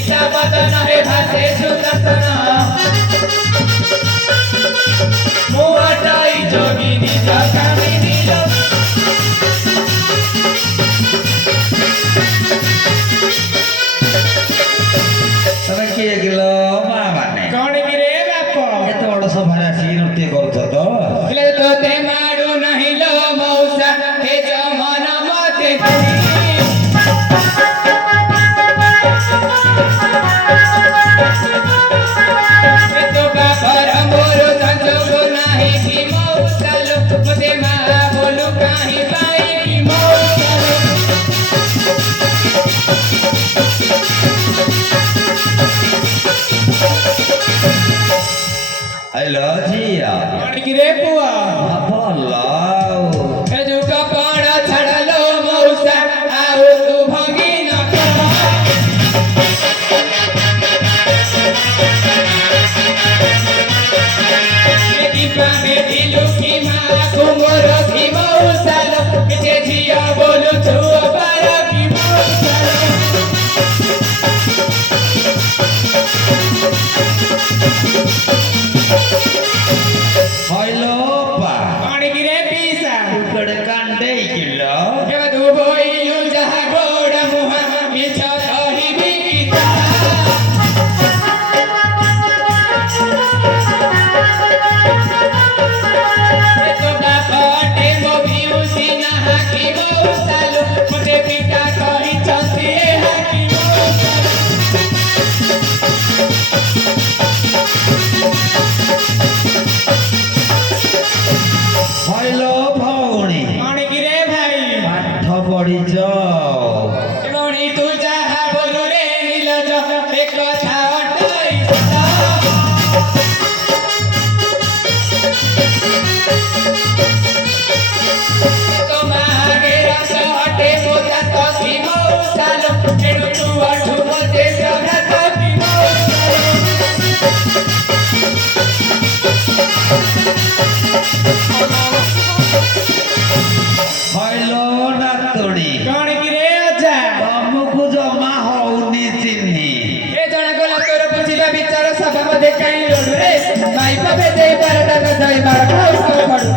सीता बदन हे भासे सुदर्शन मुहटाई जोगिनी जगामिनी ତମେ କିଏ କିଲ ମା ମାନେ कौन गिरे बाप ଏତେ ବଡ ସଭାରେ ଆସିକି ନୃତ୍ୟ କରୁଛ ତ ले तो ते मारू नहीं लो मौसा हे जमाना मते तो बापर मोर संजोग नहीं की मौसा लो मते मा बोलू काहे पाई की मौसा लो हेलो जिया कौन गिरे पुआ ଭଲ ए जो कपड़ा छड़लो मौसा आओ तू भंगी न कर बेटी लुकी माँ कुमोर की मौसा लो पीछे जिया बोलू छुआ पारा की मौसा लो हेलो पा कौन गिरे पीसा कुकड़ कांडे किल जब तू बोइलू जहाँ गोड़ मुहा मिछ कही बिकिता तो बापटे मो भिउसी नहा की मौसा लो मुझे पिता कही चंदी हाकी मौसा लो हेलो भौणी कौन गिरे भाई ପାଠ ପଢିଛ भौणी तू जहाँ बोलू रे नीलज एक कथा अटई सदा तो मागे रस हटे मोता तो की मौसा लो एनु तू अठु मते सदा तो की मौसा लो हेलो नाତୁଣୀ कौन गिरे अच्छा ତମକୁ ଜମା ହଉନି ଚିହ୍ନି ए जना को तोर पुछिला विचार सभा मध्ये काई लोडू रे भाई पापे दे बारटा का दई बार खाऊ तो खड़ू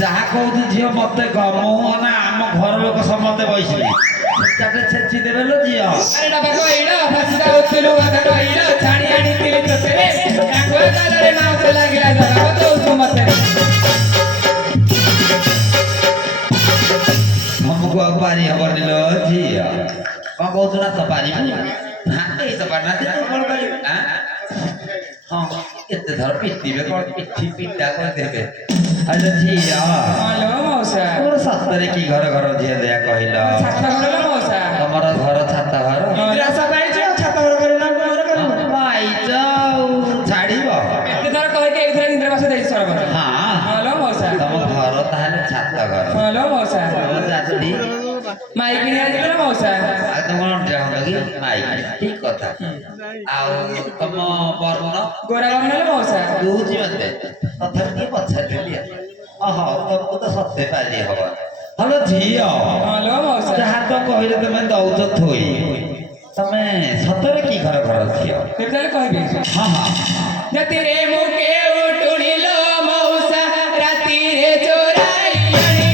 ଯାହା କହୁଛୁ ଝିଅ ମତେ ମୁଁ ନା ଆମ ଘର ଲୋକ ସମସ୍ତେ ବସିଲେ ଚାଟେ ଛେଚି ଦେବେ ଲୋ ଝିଅ अरे डबा को इडा फसदा उतलू वादा को इडा छाणी आणी तिली तो तेरे काको कालरे माउस लागिला जरा तो उसको मत ଆମକୁ ଆଉ ପାରି ହବନି ଲୋ ଝିଅ କଣ କହୁଛୁ ନା ତ ପାରିବୁ ନା ଏଇ ତ ପାରୁନାହାନ୍ତି ତୁ କଣ ପାରିବୁ ହଁ ଏତେ ଥର ପିଟିବେ କଣ ପିଠି ପିଟା କରିଦେବେ ଆରେ ଝିଅ हेलो मौसा ତମର ସତରେ କି ଘର ଘର ଝିଅ ଦେଆ କହିଲ छाता घर मौसा ତମର ଘର ଛାତ ଘର निराशा पाई छ छाता घर करना घर करना ପାଇଛ ଆଉ ଛାଡ଼ିବ एते थर कह के एथरा इंद्र मास देई सरबर ହଁ हेलो मौसा ତମ ଘର ତାହେଲେ ଛାତ ଘର हेलो मौसा ତମ ଚାଚୁଡ଼ି माइक नि आज कर मौसा ଆଉ ତମ ଡ୍ରାମ କି ମାଇକି ଠିକ କଥା ଆଉ ତମ ବର୍ଣ୍ଣ गोरा गमन मौसा ଦଉଛି ମତେ ତଥାପି ଟିକେ ପଚାରିଦେଲି ହଉ ତମକୁ ତ ସତେ ପାରି ହବ ହଲୋ ଝିଅ हेलो मौसा ଯାହା ତ କହିଲେ ତମେ ଦଉଛ ଥୋଇ ତମେ ସତରେ କି ଘର ଘର ଝିଅ तेरे कहबी ହଁ ହଁ जति रे मुके उठुणिलो मौसा राति रे चोराई आणी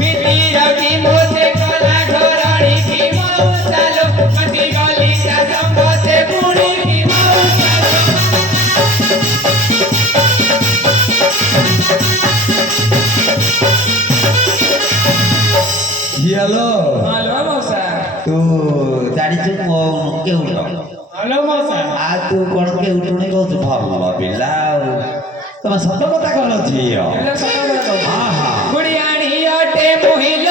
मिटी रवि मोते कला ढोराणी की मौसा लो मटी गली का संबते बुणी की मौसा लो ଝିଅଲୋ हेलो मौसा ତୁ ଜାଣିଛୁ ମୋ କେଉଟ हेलो मौसा ଆଉ ତୁ କଣ କେଉଟୁଣି କହୁଛୁ ଭଲ ପିଲା ଆଉ ତମେ ସତ କଥା କହୁନ ଝିଅ हेलो सका ହଁ ହଁ गुड़ियाणी अटे मोहिल